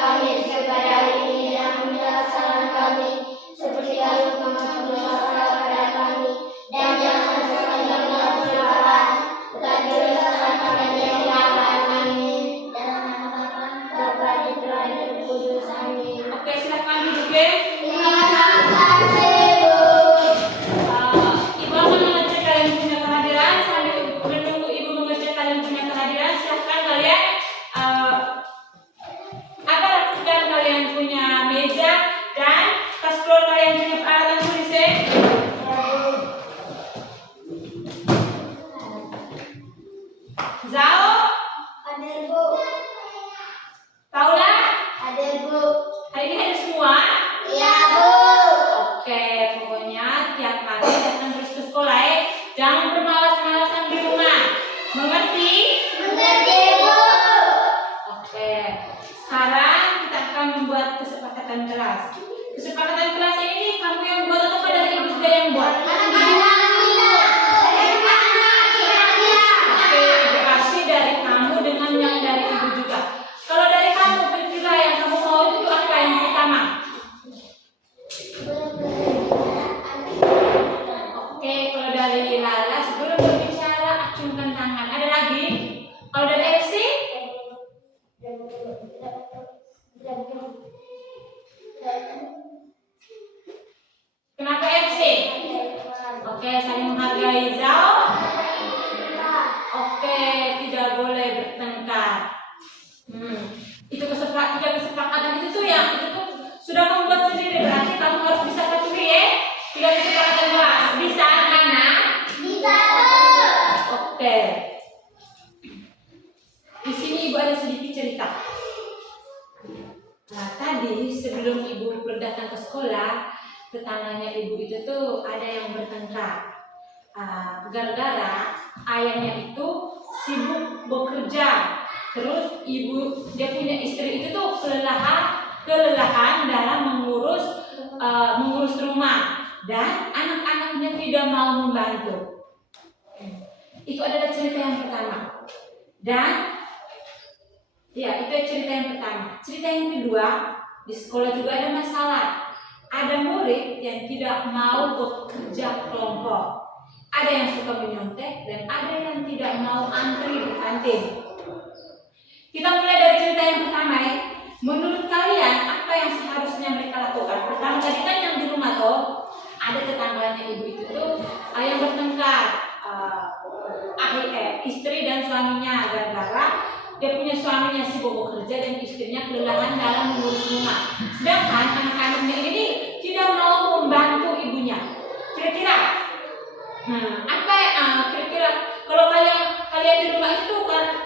kami kepada ini dan ampunilah kesalahan kami, seperti kami mengampuni dosa kepada kami, dan jangan sampai kami dalam pencobaan, tetapi bebaskanlah kami dari yang jahat. Amin. Dalam nama Bapa dan Putra dan Roh Kudus. Amin. Oke, silakan duduk ya. Terima kasih, Bu. Ibu akan mengecek kalian punya kehadiran. Sambil menunggu Ibu mengecek kalian punya kehadiran, silakan kalian rapikan kalian punya meja dan tas keluar kalian punya peralatan tulis ya. Zao, Hadir, Bu. Paula, Hadir, Bu. hari ini hadir semua? Iya, Bu. Oke, pokoknya tiap kali datang terus ke sekolah ya. Jangan bermalas-malasan di rumah. Mengerti? Mengerti, Bu. Oke. Sekarang kita akan membuat kesepakatan kelas. Kesepakatan kelas ini kamu yang buat atau dari ibu juga yang buat? Oke, berarti dari kamu dengan yang dari ibu juga. Kalau dari kamu, kira-kira yang kamu mau itu apa yang pertama? Oke, kalau dari Lala sebelum berbicara acungkan tangan. Ada lagi? Kalau dari Elsie? Kenapa Elsie? Oke, saling menghargai. Zao? Oke, tidak boleh bertengkar. Itu tiga kesepakatan itu tuh yang itu tuh sudah kamu buat sendiri, berarti kamu harus bisa patuhi ya. Tiga kesepakatan kelas. Bisa anak? Bisa, Bu. Oke. Di sini ibu ada sedikit cerita. Nah, tadi sebelum ibu datang ke sekolah, tetangganya ibu itu tuh ada yang bertengkar. Gara-gara ayahnya itu sibuk bekerja, terus dia punya istri itu tuh kelelahan dalam mengurus rumah, dan anak-anaknya tidak mau membantu. Itu adalah cerita yang pertama. Dan ya, itu cerita yang pertama. Cerita yang kedua, di sekolah juga ada masalah. Ada murid yang tidak mau bekerja kelompok. Ada yang suka menyontek dan ada yang tidak mau antri di kantin. Kita mulai dari cerita yang pertama ya. Menurut kalian apa yang seharusnya mereka lakukan? Pertama tadi kan yang di rumah tuh ada tetangganya ibu itu tuh yang bertengkar, istri dan suaminya, gara-gara dia punya suaminya sibuk bekerja dan istrinya kelelahan dalam mengurus rumah. Sedangkan anak-anaknya ini tidak mau membantu ibunya. Kira-kira kira-kira kalau kalian di rumah itu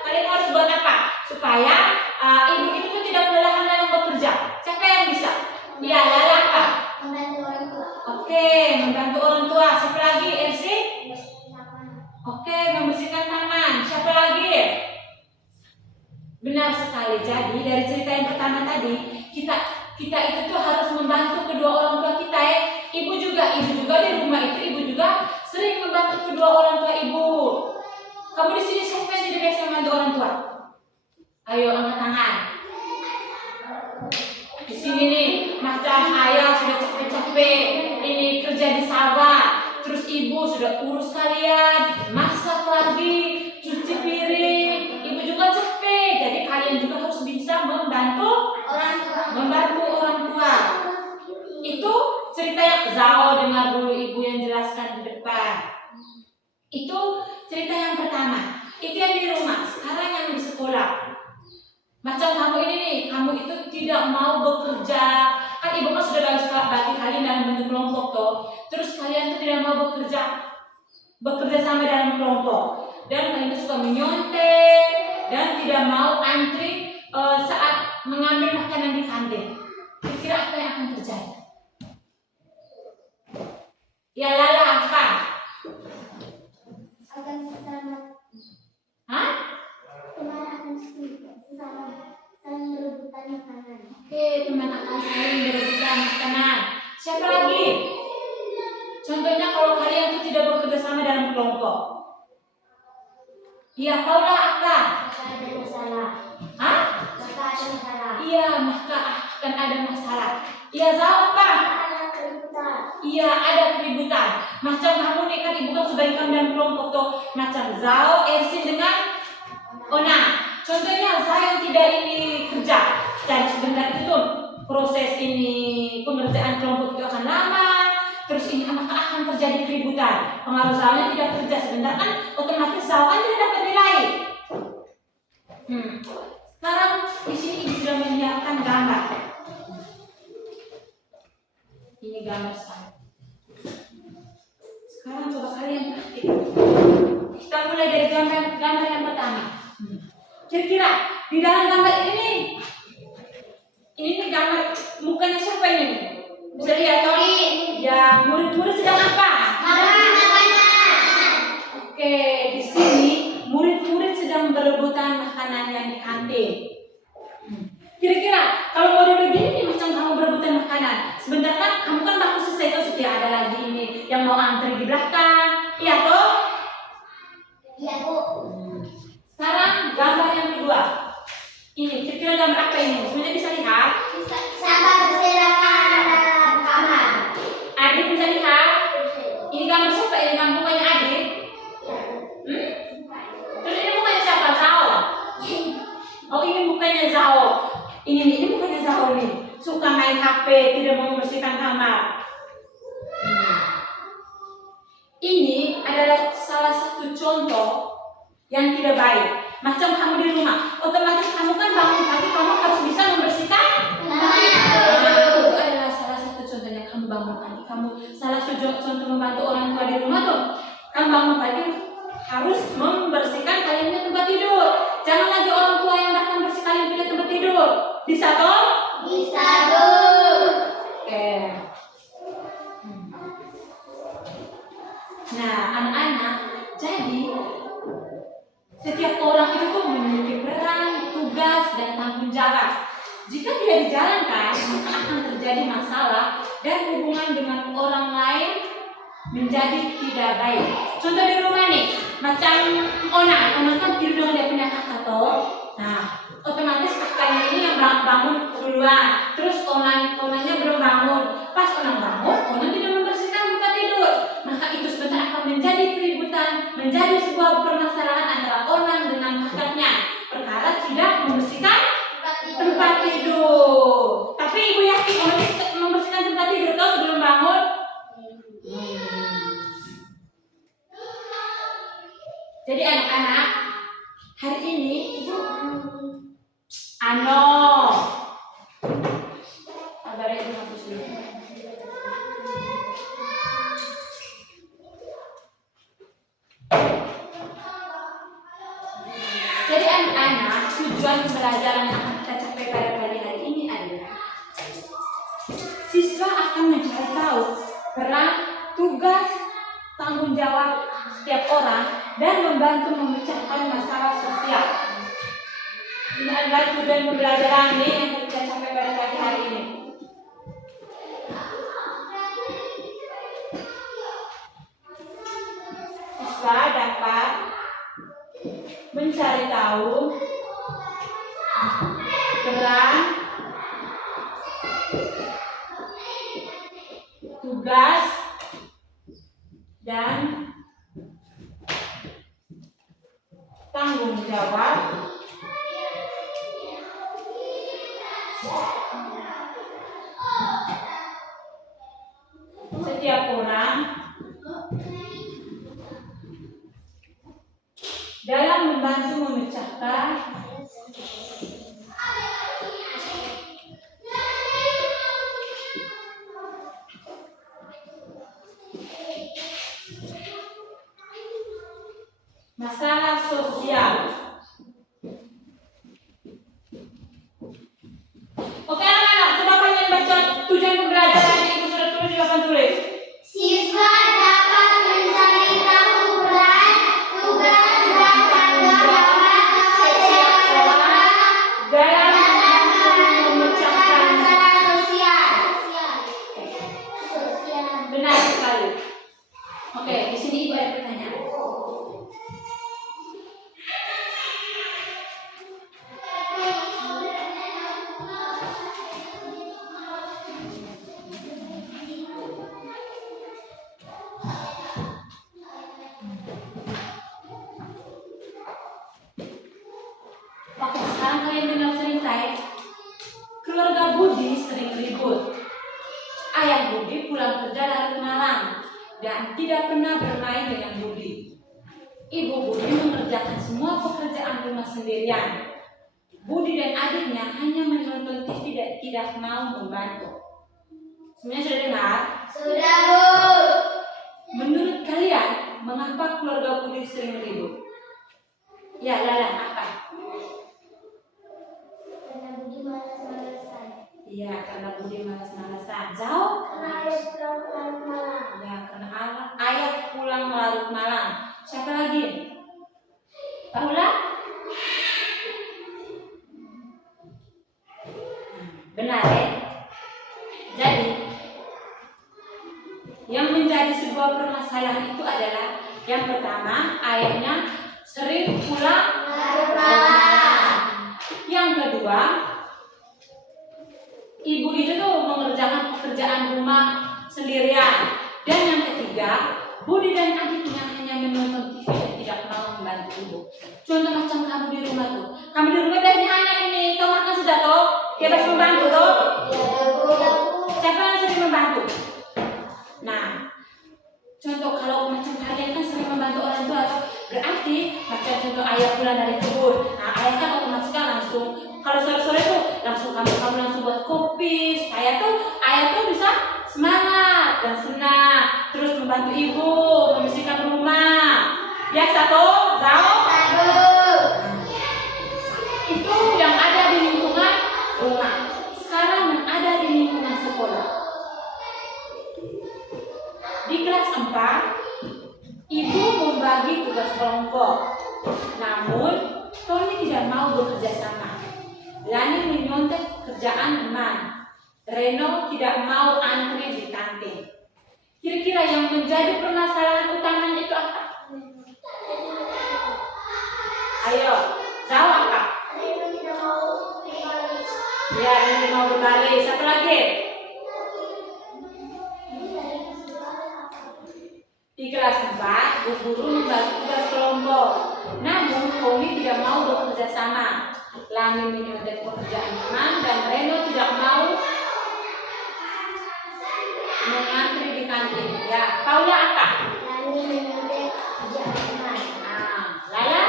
kalian harus buat apa supaya ibu itu tuh tidak kelelahan dalam bekerja? Siapa yang bisa? Ya, Lala apa? Membantu orang tua. Oke, membantu orang tua. Siapa lagi? Elsie? Oke, membersihkan taman. Siapa lagi? Benar sekali. Jadi dari cerita yang pertama tadi, kita itu tuh harus membantu kedua orang tua kita ya. Ibu juga di rumah itu ibu juga sering membantu kedua orang tua ibu. Kamu di sini siapa yang jadi biasa membantu orang tua? Ayo angkat tangan. Di sini nih, macam ayah sudah capek-capek, ini kerja di sawah, terus ibu sudah urus kalian, masak lagi, cuci piring, ibu juga capek. Jadi kalian juga harus bisa membantu orang tua. Itu cerita yang Zao, dengar dulu ibu yang jelaskan di depan. Itu cerita yang pertama. Itu yang di rumah. Sekarang yang di sekolah. Macam kamu ini nih, kamu itu tidak mau bekerja. Kan ibu kan sudah bagi kalian dalam bentuk kelompok toh. Terus kalian tuh tidak mau bekerja sama dalam kelompok. Dan kalian itu suka menyontek dan tidak mau antri saat mengambil makanan di kantin. Kira-kira apa yang akan terjadi? Ya Lala apa? Akan selamat. Hah? Teman akan saling berebutan makanan. Oke, teman akan saling berebutan makanan. Siapa lagi? Contohnya kalau kalian itu tidak bekerja sama dalam kelompok. Ya, Paula apa? Ada masalah. Hah? Ada masalah. iya maka akan ada masalah. Iya jawab apa? Ada keributan. Iya ada keributan. Macam kamu nih kan ibu kan sebagai kamu dalam kelompok tuh macam Zao, Ersin dengan Ona. Contohnya saya yang tidak ini kerja. Dan sebenarnya itu tuh proses ini pengerjaan kelompok itu akan lama. Terus ini maka akan terjadi keributan. Pengaruh Zao-nya tidak kerja sebentar kan otomatis Zao kan tidak dapat nilai. Sekarang di sini ibu sudah menyiapkan gambar. Ini gambar saya. Sekarang coba kalian praktik. Kita mulai dari gambar yang pertama. Kira-kira di dalam gambar ini gambar mukanya siapa ini? Bisa lihat toh? Ya, murid-murid sedang apa? Makanan. Oke, di sini murid-murid sedang berebutan makanan yang di kantin. Kira-kira kalau model begini nih macam kamu berebutan makanan, sebentar kan kamu kan baku selesai tuh sudah ada lagi ini yang mau antri di belakang, iya toh? Iya Bu. Sekarang gambar yang kedua. Ini kira-kira gambar apa ini? Sebenarnya bisa lihat. Sampah berserakan dalam kamar. Adik bisa lihat. Ini gambar siapa? Ini gambar mukanya Adik. Terus ini mukanya siapa? Zao. Oh ini mukanya Zao. Ini mukanya Zao nih. Suka main HP, tidak mau membersihkan kamar. Ini adalah salah satu contoh yang tidak baik. Macam kamu di rumah, otomatis kamu kan bangun pagi, kamu harus bisa membersihkan kamar. Itu adalah salah satu contohnya kamu bangun pagi. Kamu salah satu contoh membantu orang tua di rumah tuh. Kamu bangun pagi harus membersihkan kalian punya tempat tidur. Jangan lagi orang tua yang datang bersih kalian punya tempat tidur. Bisa toh? Bisa Bu. Oke. Nah, anak-anak, jadi setiap orang itu tuh memiliki peran, tugas, dan tanggung jawab. Jika tidak dijalankan, maka akan terjadi masalah dan hubungan dengan orang lain menjadi tidak baik. Contoh di rumah nih, macam Ona kan tidur dengan dia punya kakak toh. Nah, otomatis kakaknya ini yang bangun duluan. Terus Onanya belum bangun. Pas Ona bangun, Ona tidak membersihkan tempat tidur. Maka itu sebentar akan menjadi keributan, menjadi sebuah permasalahan antara Ona dengan kakaknya. Perkara tidak membersihkan tempat tidur. Tapi ibu yakin Ona membersihkan tempat tidur toh sebelum bangun? Jadi anak-anak, hari ini ibu kabarnya ibu hapus dulu. Jadi anak-anak, tujuan pembelajaran yang akan kita capai pada pagi hari ini adalah siswa akan mencari tahu peran, tugas, tanggung jawab setiap orang dan membantu memecahkan masalah sosial. Ini adalah tujuan pembelajaran ini yang kita capai pada pagi hari ini. Siswa dapat mencari tahu peran, tugas, dan tanggung jawab setiap orang dalam membantu memecahkan masalah sosial. Oke anak-anak, coba kalian baca tujuan pembelajaran yang ibu sudah tulis di papan tulis. Siswa dapat mencari tahu peran, tugas, dan tanggung jawab setiap orang Dalam memecahkan masalah sosial. benar sekali. Oke, di sini ibu ada pertanyaan. kalian dengar cerita ya, keluarga Budi sering ribut. Ayah Budi pulang kerja larut malam dan tidak pernah bermain dengan Budi. Ibu Budi mengerjakan semua pekerjaan rumah sendirian. Budi dan adiknya hanya menonton TV dan tidak mau membantu. Semuanya sudah dengar? Sudah, Bu. Menurut kalian, mengapa keluarga Budi sering ribut? Ya, Lala, apa? Karena Budi malas-malasan. Iya, karena Budi malas-malasan. Zau? Karena ayah pulang larut malam. Ya, karena ayah pulang larut malam. Siapa lagi? Paula? Benar ya? Jadi, yang menjadi sebuah permasalahan itu adalah yang pertama, ayahnya sering pulang Larut malam. Yang kedua, ibu itu tuh mengerjakan pekerjaan rumah sendirian. Dan yang ketiga, Budi dan adiknya hanya menonton TV dan tidak mau membantu ibu. Contoh macam kamu di rumah tuh. Kamu di rumah biasanya anak ini, kau makan sudah toh? Dia pasti membantu toh? Ya, Bu. Siapa yang sering membantu? Nah, contoh kalau macam kalian kan sering membantu orang tua tuh, berarti macam contoh ayah pulang dari kebun. Nah, ayah kan otomatis kan langsung kalau sore-sore tuh langsung kamu langsung buat kopi supaya tuh ayah tuh bisa semangat dan senang terus membantu ibu membersihkan rumah. Biasa toh, Zau? Bu. Itu yang ada di lingkungan rumah. Sekarang yang ada di lingkungan sekolah. Di kelas 4, ibu membagi tugas kelompok. Namun, Tony tidak mau bekerja sama. Lani menyontek kerjaan teman. Reno tidak mau antri di kantin. Kira-kira yang menjadi permasalahan utamanya itu apa? Ayo, jawab apa? Reno tidak mau berbalik. Ya, Reno mau berbalik. Satu lagi. Di kelas 4, Bu Guru membagi tugas kelompok. Namun, Tony tidak mau bekerja sama. Lani menyontek pekerjaan teman dan Reno tidak mau mengantri di kantin. Ya, Paula apa? Lani menyontek kerjaan teman. Nah, Lala?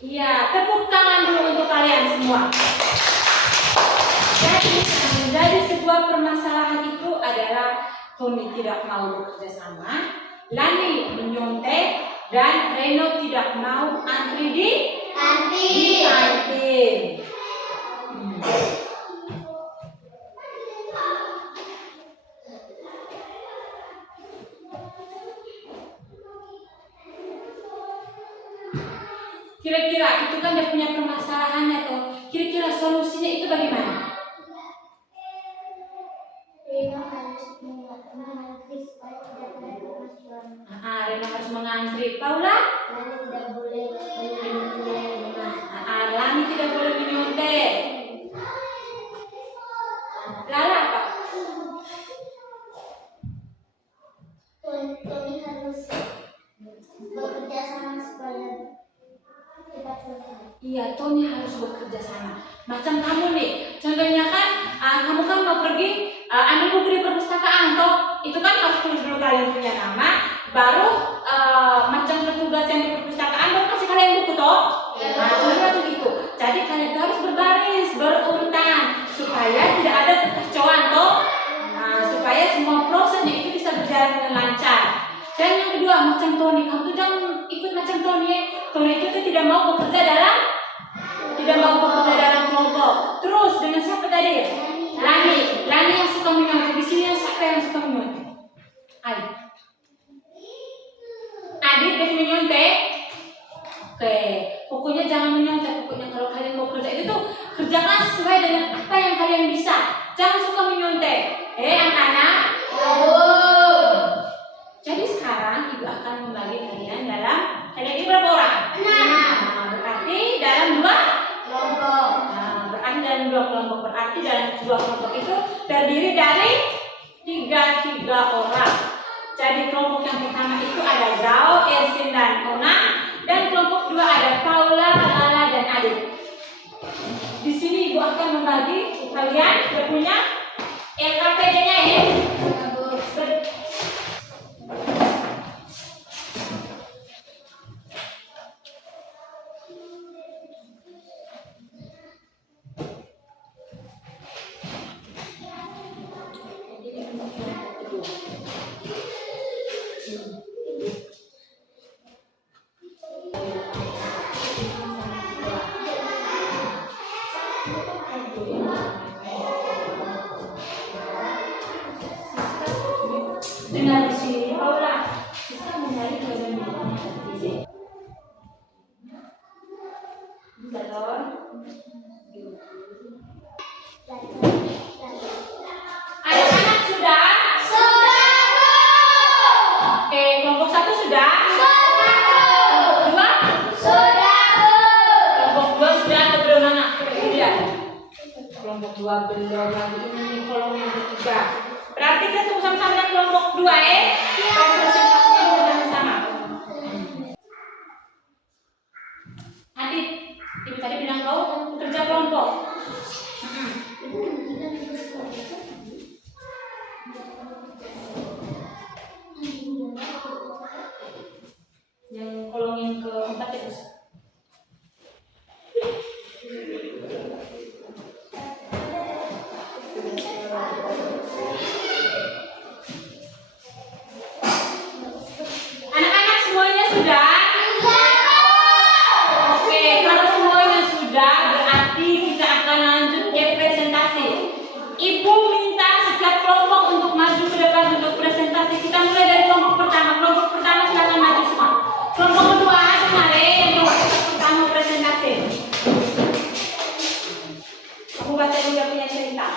Iya, tepuk tangan dulu untuk kalian semua. Jadi, yang menjadi sebuah permasalahan itu adalah Tony tidak mau bekerja sama, Lani menyontek, dan Reno tidak mau antri di kantin. Kira-kira itu kan dia punya permasalahannya tuh. Kira-kira solusinya itu bagaimana? Reno harus mengantri supaya tidak ada kemajuan. Reno harus mengantri. Paula? Lani tidak boleh menyontek rumah. Lani tidak boleh menyontek. Lala apa? Tony harus bekerja sama supaya cepat selesai. Iya, Tony harus bekerja sama. Macam kamu nih, contohnya kan, kamu kan mau pergi ambil buku di perpustakaan toh, itu kan harus tulis dulu kalian punya nama, baru macam petugas yang di perpustakaan baru kasih kalian buku toh. Nah, contohnya begitu. Jadi kalian harus berbaris, berurutan supaya tidak ada kekacauan toh. Nah, supaya semua prosesnya itu bisa berjalan dengan lancar. Dan yang kedua, macam Tony, kamu tuh jangan ikut macam Tony. Tony itu tuh tidak mau bekerja dalam kelompok. Terus dengan siapa tadi? Lani yang suka menyontek. Di sini yang siapa yang suka menyontek? Adit biasa menyontek. Oke, pokoknya jangan menyontek. Pokoknya kalau kalian mau kerja itu tuh kerjakan sesuai dengan apa yang kalian bisa. Jangan suka menyontek. Anak-anak. Jadi sekarang ibu akan membagi kalian ini berapa orang? 6. Berarti dalam 2 Kelompok. berarti dalam 2 kelompok. Berarti dalam 2 kelompok itu terdiri dari 3 orang. Jadi kelompok yang pertama itu ada Zao, Ersin dan Ona. Dan kelompok kedua ada Paula, Lala dan Adit. Di sini Ibu akan membagi kalian sudah punya LKPD-nya ya. Dengar di sini, Paula. Kita mencari bagian ini. Betul. Anak-anak sudah? Oke, kelompok 1 sudah? Kelompok 2? Kelompok 2 sudah atau belum anak? Tidak. Kelompok 2 belum lagi ini kolom yang ketiga. Berarti kita tunggu sama-sama dengan kelompok 2 ya. Presentasinya bersama-sama. Adit, Ibu tadi bilang kau kerja kelompok. Yang kolom yang keempat itu. Anak-anak semuanya sudah? Oke, kalau semuanya sudah berarti kita akan lanjut ke presentasi. Ibu minta setiap kelompok untuk maju ke depan untuk presentasi. Kita mulai dari kelompok pertama. Kelompok pertama silakan maju semua. Kelompok kedua kemarin yang kelompok pertama presentasi. Aku baca juga punya cerita.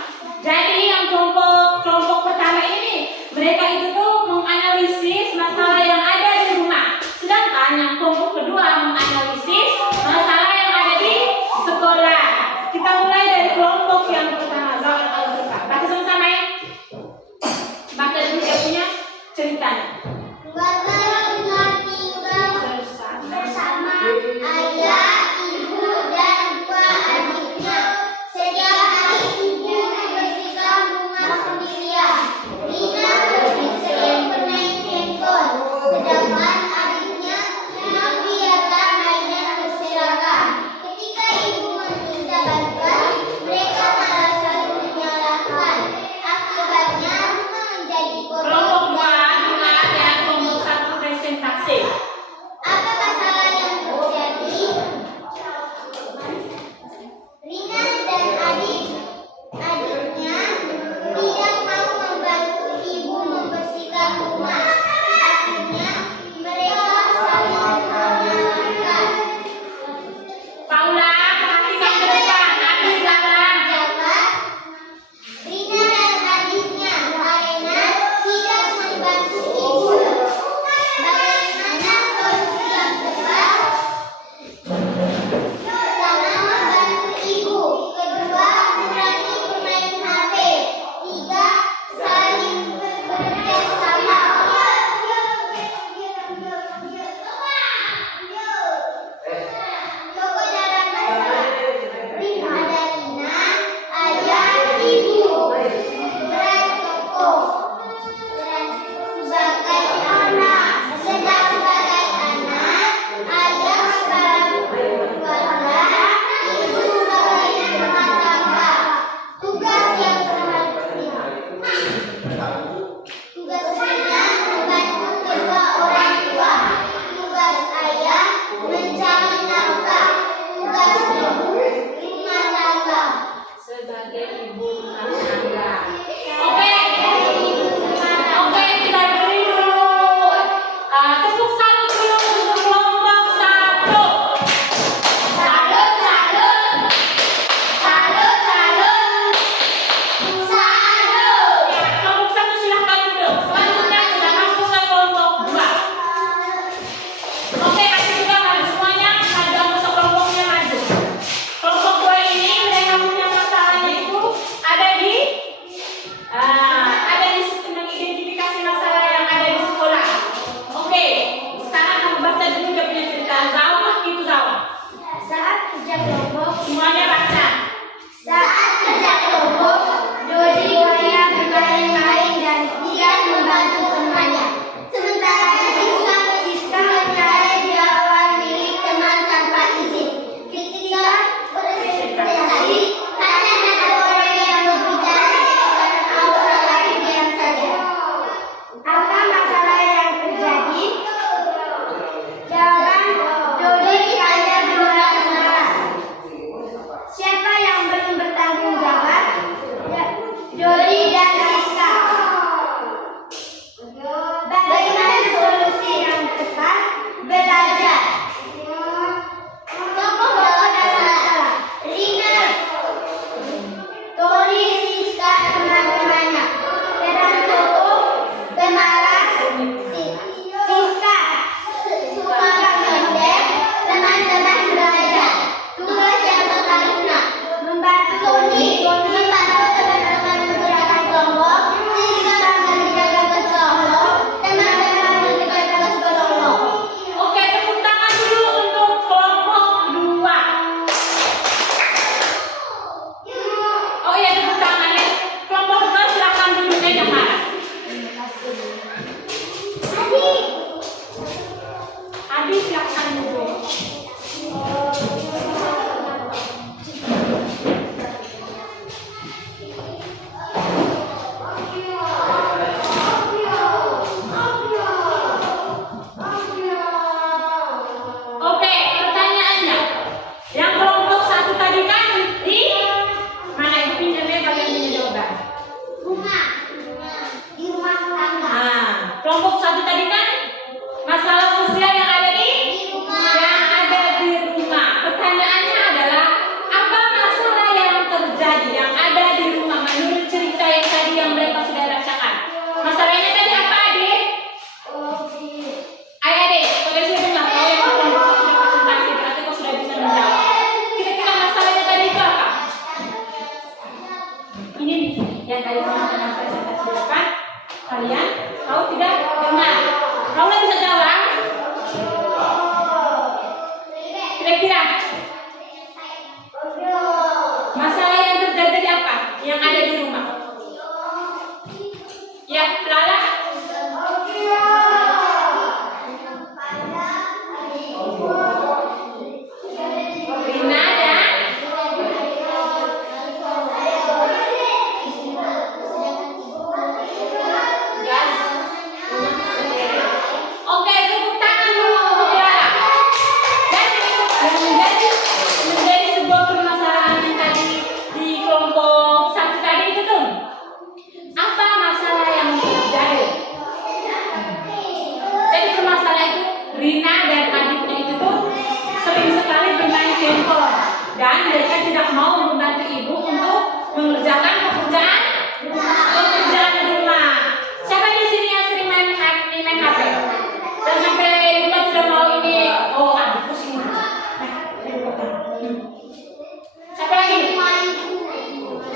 Jadi yang kelompok pertama ini mereka itu tuh menganalisis masalah yang ada di rumah. Sedangkan yang kelompok kedua menganalisis masalah yang ada di sekolah. Kita mulai dari kelompok yang pertama. Baca sama-sama ya. Baca dulu dia punya cerita. dan Siska. Bagaimana solusi yang tepat? Belajar. Tokoh bahwa ada masalah. Rina, Tony, Siska, teman-temannya. Peran tokoh, pemalas, Siska, suka gambar, teman-teman belajar. Tugas yang selanjutnya, membantu Tony, membantu teman-teman menggerakkan kelompok, Siska mengerjakan kelompok, teman-teman mengerjakan kelompok. Oke, tepuk tangan dulu untuk kelompok kedua. Oh iya, tepuk tangan ya. Kelompok kedua silakan duduknya yang mana? Adi silakan duduk. Oke, pertanyaannya. Yang kelompok satu tadi kan di mana itu pinjamnya kalian punya jawaban? Rumah. Di rumah tangga. Nah, kelompok satu tadi kan masalah sosial yang ada di rumah. Pertanyaannya adalah apa masalah yang terjadi yang ada di rumah menurut cerita yang tadi yang mereka sudah rasakan? Masalahnya tadi apa, Adik? Ayo Adik, kalian sudah dengar kalau yang kelompok satu sudah presentasi berarti kau sudah bisa menjawab. Kira-kira masalahnya tadi itu apa? Ini nih yang tadi teman-teman presentasi depan. Kalian tahu tidak dengar? Kau bisa jawab? Kira-kira masalah yang terjadi tadi apa? Yang ada di rumah? Ya, Lala? Rina dan Gas. Oke, tepuk tangan dulu untuk Lala. Jadi, menjadi sebuah permasalahan yang tadi di kelompok satu tadi itu tuh. Apa masalah yang terjadi? Jadi permasalahan itu Rina dan adiknya itu tuh sering sekali bermain handphone dan mereka tidak mau membantu ibu untuk mengerjakan pekerjaan rumah. Siapa di sini yang sering main HP? Dan sampai lupa tidak mau ini. Oh, adikku sini. Siapa lagi?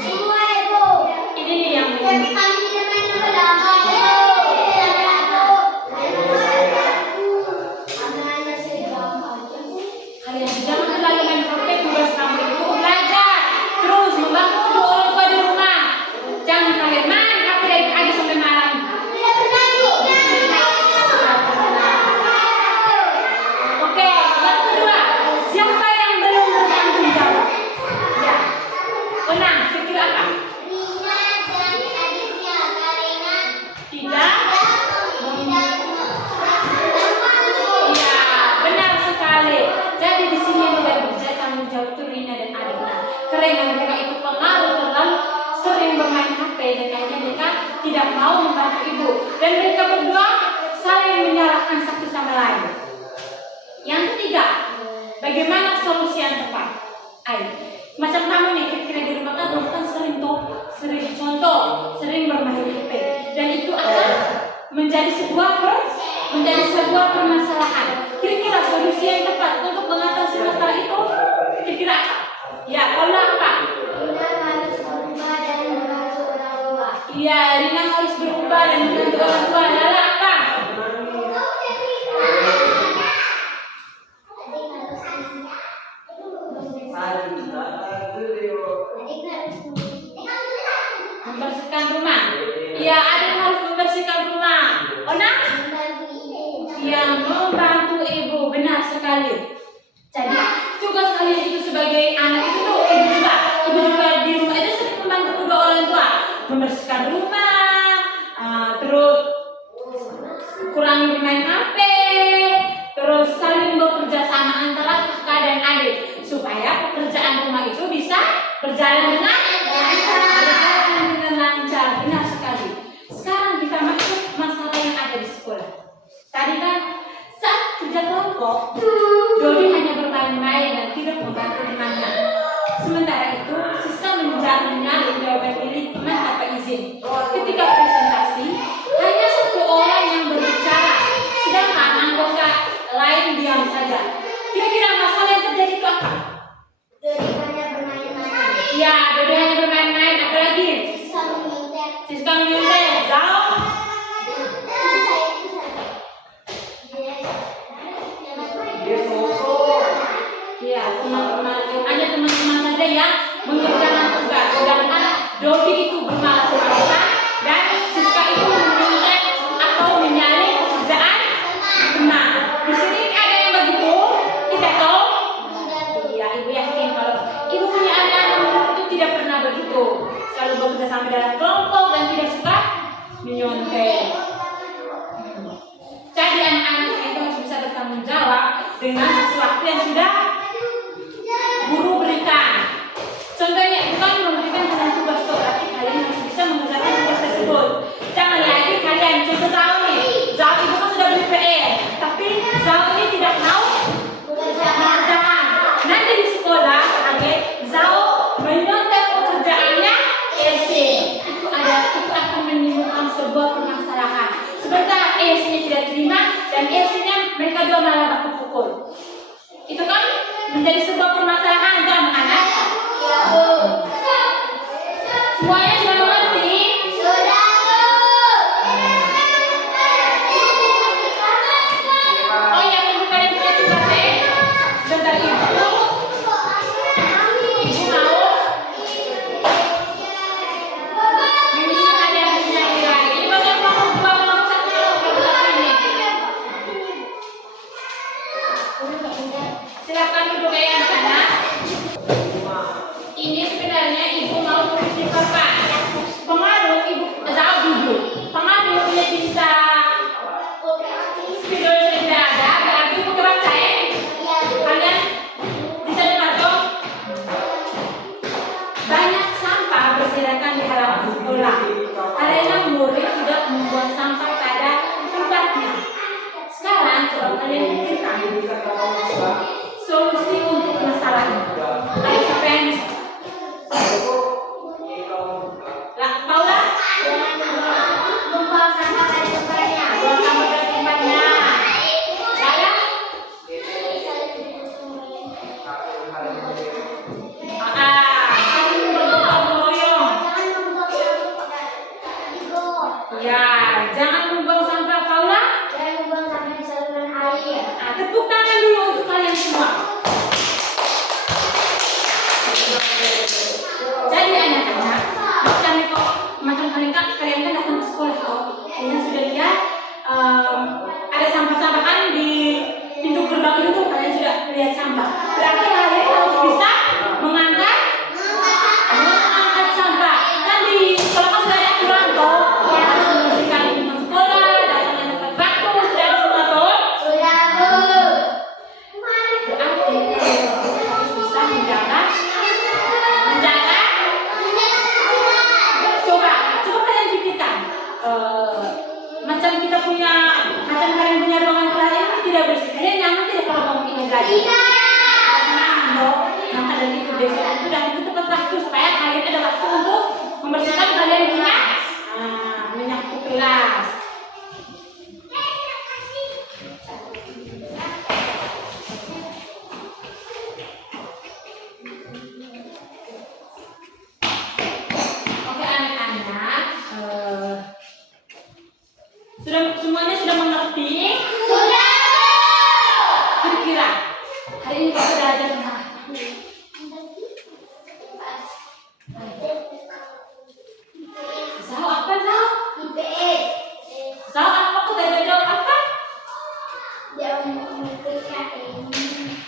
Semua ibu. Ini nih yang Tapi kami tidak main sama kalian jangan terlalu main HP. Tugas kamu itu belajar terus membantu kedua orang tua di rumah. Jangan kalian main HP dari pagi sampai malam. Tidak pernah Bu. Oke, yang kedua, siapa yang belum bertanggung jawab? Ya, Onang, kira-kira apa? Rina dan adiknya Karina Tidak. Iya, benar sekali. Jadi di sini yang tidak bisa tanggung jawab itu Rina dan adiknya. Karena mereka itu pengaruh terlalu sering bermain HP dan akhirnya mereka tidak mau membantu ibu. Dan mereka berdua saling menyalahkan satu sama lain. Yang ketiga, bagaimana solusi yang tepat? Ayo, macam kamu nih kira-kira di rumah kan sering bermain HP dan itu akan menjadi sebuah permasalahan. Kira-kira solusi yang tepat untuk mengatasi masalah itu kira-kira apa? Ya, Paula apa? Rina harus berubah dan membantu orang tua. Iya, Rina harus berubah dan membantu orang tua. Lala apa? Membersihkan rumah. Iya, adik harus membersihkan rumah. Ona? Iya, membantu ibu. Benar sekali. Jadi, tugas kalian itu sebagai anak itu tuh ibu juga di rumah itu sering membantu kedua orang tua, membersihkan rumah, terus kurangi bermain HP, terus saling bekerja sama antara kakak dan adik supaya pekerjaan rumah itu bisa berjalan dengan lancar. Siska menyontek. Zao. Iya, teman-teman. Hanya teman-teman saja yang mengerjakan tugas. Sedangkan Dodi itu bermalas-malasan dan Siska itu menyontek atau menyalin pekerjaan teman. Di sini ada yang begitu, kita tahu. Iya, ibu yakin kalau ibu punya anak itu tidak pernah begitu. Selalu bekerja sama dalam kelompok dan tidak suka menyontek. Jadi anak-anak itu harus bisa bertanggung jawab dengan sesuatu yang sudah guru berikan. Contohnya itu kan memberikan kalian tugas, berarti kalian harus bisa mengerjakan tugas tersebut. Jangan lagi kalian contoh Zao nih. Zao itu kan sudah beri PR, tapi Zao ini tidak mau mengerjakan. Nanti di sekolah, Zao menyontek pekerjaannya EC. Itu akan menimbulkan sebuah permasalahan. Sebentar EC-nya tidak terima dan EC-nya mereka dua malah baku pukul. Itu kan menjadi sebuah permasalahan untuk anak-anak. Ya, Bu. Semuanya sudah mengerti? Sudah, Bu. Oh iya, ibu kalian punya tugas sebentar ibu mau menyisihkan yang punya lagi. Ini bagian kelompok 2 kelompok 1 ini. Silakan duduk ya anak-anak. Ini sebenarnya ibu mau memberitahukan pengaruh ibu Zao duduk. Pengaruh punya bisa video yang tidak ada, berarti ibu kebaca ya. Kalian bisa dengar dong? Banyak sampah berserakan di halaman sekolah karena murid tidak membuang sampah pada tempatnya. Sekarang coba kalian pikirkan solusi untuk masalah ini. Ayo siapa yang bisa? Paula? Membuang sampah pada tempatnya. Buang sampah pada tempatnya. Lala? Saling bergotong royong. Jangan membuang sampah di got. Ya, jangan membuang sampah. Paula? Jangan membuang sampah di saluran air. Tepuk tangan dulu untuk kalian semua. Jadi anak-anak, macam kalian kan datang ke sekolah kok. Kalian sudah lihat ada sampah-sampah kan di pintu gerbang itu, kalian sudah lihat sampah. Berarti kalian harus bisa mengangkat sampah. Kan di sekolah kan sudah ada aturan toh. Harus membersihkan lingkungan sekolah, datangnya tempat waktu, sudah ada semua toh. Sudah, Bu. Berarti harus bisa menjaga. Coba kalian pikirkan. Macam kalian punya ruangan kelas yang tidak bersih. Kalian nyaman tidak kalau mau ini lagi? Maka dari itu besok itu dan itu tepat waktu supaya kalian ada waktu untuk membersihkan kalian punya menyapu kelas. Oke anak-anak, semuanya sudah mengerti? Sudah, Bu. Kira-kira hari ini Bapak belajar tentang apa? Zao apa Zao? IPS. Zao apa? Kok dari jawab apa? Dia memikirkan ini.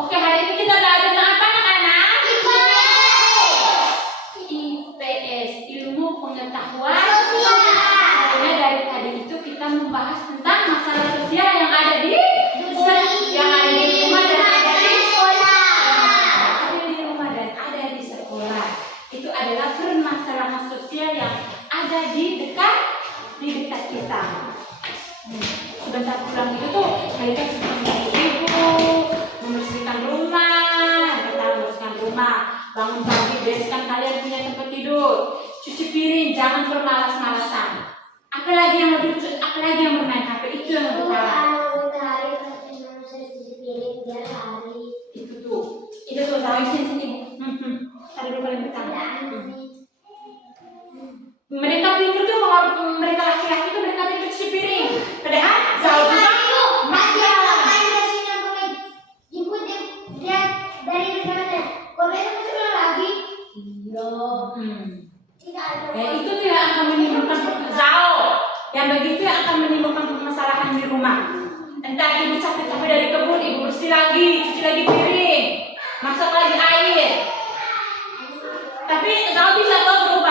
Oke, hari ini kita belajar tentang apa anak-anak? IPS. IPS, ilmu pengetahuan Sosial. Karena dari tadi itu kita membahas tentang masalah sosial yang ada di rumah dan ada di sekolah. ada di rumah dan ada di sekolah. Itu adalah permasalahan sosial yang ada di dekat kita. Sebentar pulang itu tuh kalian suka membantu ibu, membersihkan rumah, bangun pagi, bereskan kalian punya tempat tidur, cuci piring, jangan bermalas-malasan. Apalagi yang bermain HP, itu yang lebih parah. Itu tuh, sama sini. Tadi dulu kalian bercanda. Mereka pikir tuh kalau mereka laki-laki itu mereka tidak cuci piring. Padahal Zau juga manja. Ngapain dari sini pakai jemput dia dari negara? Kok besok masih ulang lagi? Iya. Tidak ada. Itu tuh yang akan menimbulkan Zau. Yang begitu yang akan menimbulkan permasalahan di rumah. Entah ibu capek-capek dari kebun, ibu bersih lagi, cuci lagi piring, masak lagi air. Tapi Zau bisa kok berubah.